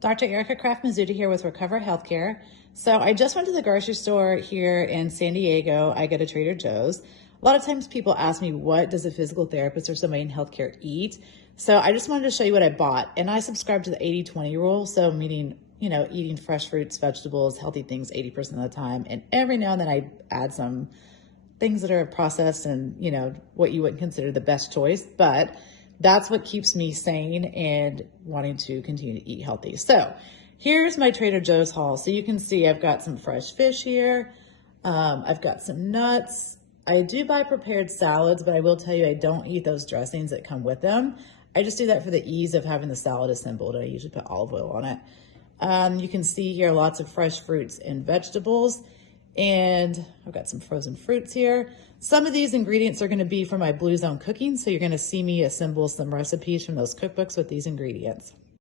Dr. Ericka Craft Mizuta here with Recover Healthcare. So I just went to the grocery store here in San Diego. I go to Trader Joe's. A lot of times people ask me, what does a physical therapist or somebody in healthcare eat? So I just wanted to show you what I bought. And I subscribe to the 80-20 rule. So meaning, eating fresh fruits, vegetables, healthy things 80% of the time. And every now and then I add some things that are processed and, what you wouldn't consider the best choice. But that's what keeps me sane and wanting to continue to eat healthy. So here's my Trader Joe's haul. So you can see I've got some fresh fish here. I've got some nuts. I do buy prepared salads, but I will tell you I don't eat those dressings that come with them. I just do that for the ease of having the salad assembled. I usually put olive oil on it. You can see here lots of fresh fruits and vegetables. And I've got some frozen fruits here. Some of these ingredients are going to be for my Blue Zone cooking, so you're going to see me assemble some recipes from those cookbooks with these ingredients.